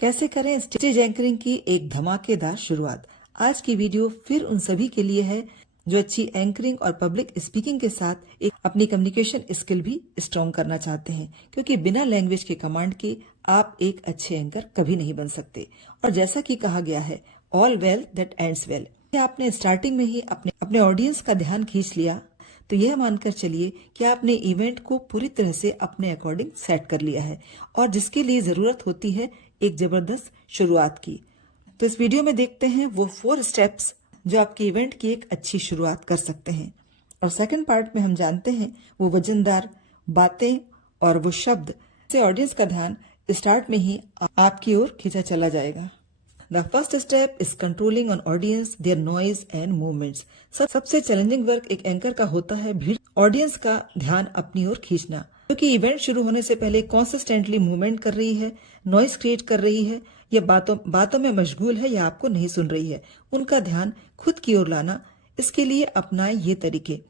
कैसे करें stage anchoring की एक धमाकेदार शुरुआत। आज की वीडियो फिर उन सभी के लिए है जो अच्छी एंकरिंग और पब्लिक स्पीकिंग के साथ एक अपनी कम्युनिकेशन स्किल भी स्ट्रॉन्ग करना चाहते हैं, क्योंकि बिना लैंग्वेज के कमांड के आप एक अच्छे एंकर कभी नहीं बन सकते। और जैसा कि कहा गया है, all well that ends well. आपने स्टार्टिंग में ही अपने ऑडियंस का ध्यान खींच लिया तो यह मानकर चलिए कि आपने इवेंट को पूरी तरह से अपने अकॉर्डिंग सेट कर लिया है, और जिसके लिए जरूरत होती है एक जबरदस्त शुरुआत की। तो इस वीडियो में देखते हैं वो 4 स्टेप्स जो आपके इवेंट की एक अच्छी शुरुआत कर सकते हैं। और सेकंड पार्ट में हम जानते हैं वो वजनदार बातें और वो शब्द से ऑडियंस का ध्यान स्टार्ट में ही आपकी ओर खींचा चला जाएगा। The first step is controlling on audience, their noise and movements. सबसे चैलेंजिंग वर्क एक एंकर का होता है भीड़ ऑडियंस का ध्यान अपनी ओर खींचना, क्योंकि इवेंट शुरू होने से पहले कॉन्सिस्टेंटली मूवमेंट कर रही है, नॉइज क्रिएट कर रही है, या बातों में मशगूल है या आपको नहीं सुन रही है। उनका ध्यान खुद की ओर लाना, इसके लिए अपनाएं ये तरीके।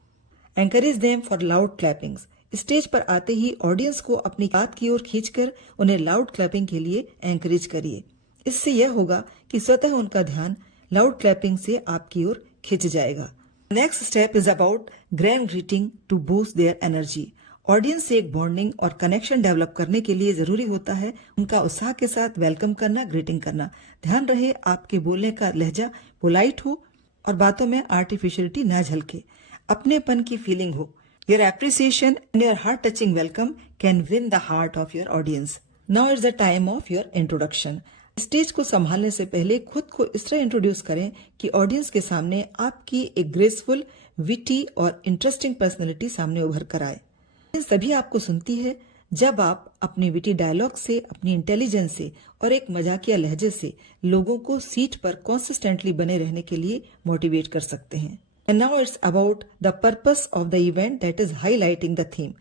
Encourage them for loud clappings. Stage पर आते ही ऑडियंस को अपनी बात की ओर खींचकर उन्हें लाउड क्लैपिंग के लिए एंकरेज करिए। इससे यह होगा कि स्वतः उनका ध्यान लाउड क्लैपिंग से आपकी ओर खिंच जाएगा। Next step is about grand greeting to boost their energy. Audience से एक बॉन्डिंग और कनेक्शन डेवलप करने के लिए जरूरी होता है उनका उत्साह के साथ वेलकम करना, ग्रीटिंग करना। ध्यान रहे आपके बोलने का लहजा पोलाइट हो और बातों में आर्टिफिशियलिटी ना झलके, अपनेपन की फीलिंग हो। Your appreciation and your heart touching welcome can win the heart of your audience. Now it's the time of your introduction. Stage को संभालने से पहले खुद को इस तरह इंट्रोड्यूस करें कि ऑडियंस के सामने आपकी एक ग्रेसफुल, विटी और इंटरेस्टिंग पर्सनैलिटी सामने उभर कर आए। सभी आपको सुनती है जब आप अपने विटी डायलॉग से, अपनी इंटेलिजेंस से और एक मजाकिया लहजे से लोगों को सीट पर कॉन्सिस्टेंटली बने रहने के लिए मोटिवेट कर सकते हैं। And now it's about the purpose of the event, that is highlighting the theme.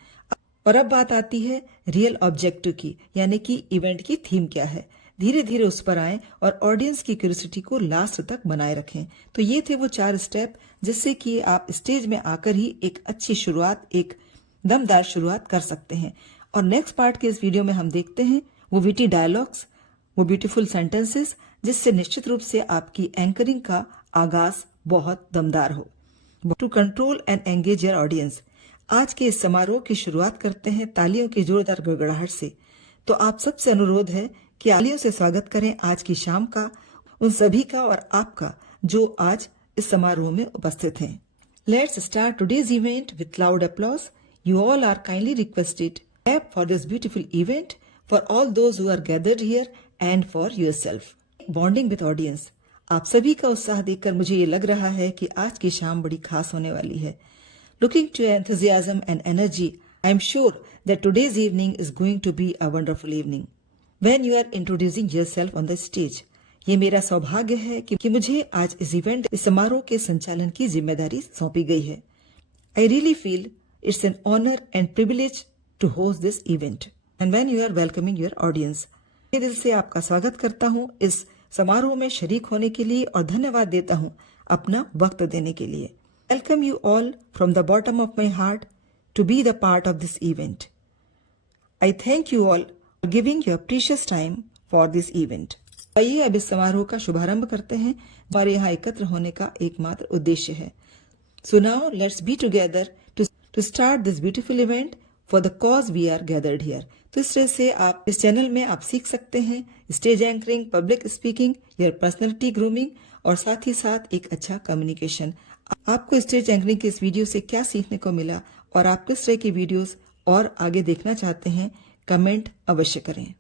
और अब बात आती है रियल ऑब्जेक्टिव की, यानी कि इवेंट की थीम क्या है। धीरे धीरे उस पर आएं और ऑडियंस की क्यूरियोसिटी को लास्ट तक बनाए रखें। तो ये थे वो 4 स्टेप जिससे कि आप स्टेज में आकर ही एक अच्छी शुरुआत, एक दमदार शुरुआत कर सकते हैं। और नेक्स्ट पार्ट के इस वीडियो में हम देखते हैं वो विटी डायलॉग्स, वो ब्यूटीफुल सेंटेंसेस, जिससे निश्चित रूप से आपकी एंकरिंग का आगाज बहुत दमदार हो। To control and engage your audience. आज के इस समारोह की शुरुआत करते हैं तालियों की जोरदार गड़गड़ाहट से। तो आप सबसे अनुरोध है कि तालियों से स्वागत करें आज की शाम का, उन सभी का और आपका जो आज इस समारोह में उपस्थित हैं। Let's start today's event with loud applause. You all are kindly requested clap for this beautiful event, for all those who are gathered here and for yourself. Bonding with audience. आप सभी का उत्साह देखकर मुझे ये लग रहा है कि आज की शाम बड़ी खास होने वाली है। Looking to enthusiasm and energy, I am sure that today's evening is going to be a wonderful evening. When you are introducing yourself on the stage, ये मेरा सौभाग्य है कि मुझे आज इस समारोह के संचालन की जिम्मेदारी सौंपी गई है। I really feel it's an honor and privilege to host this event. And when you are welcoming your audience, मैं दिल से आपका स्वागत करता हूँ इस समारोह में शरीक होने के लिए और धन्यवाद देता हूँ अपना वक्त देने के लिए। Welcome you all from the bottom of my heart to be the part of this event. I thank you all for giving your precious time for this event. आइए अब इस समारोह का शुभारंभ करते हैं। हमारे यहाँ एकत्र होने का एकमात्र उद्देश्य है। So now let's be together to start this beautiful event for the cause we are gathered here. तो इस तरह से आप इस चैनल में आप सीख सकते हैं stage anchoring, public speaking, your personality grooming और साथ ही साथ एक अच्छा कम्युनिकेशन। आपको स्टेज एंकरिंग के इस वीडियो से क्या सीखने को मिला और आप किस तरह की वीडियोस और आगे देखना चाहते हैं, कमेंट अवश्य करें।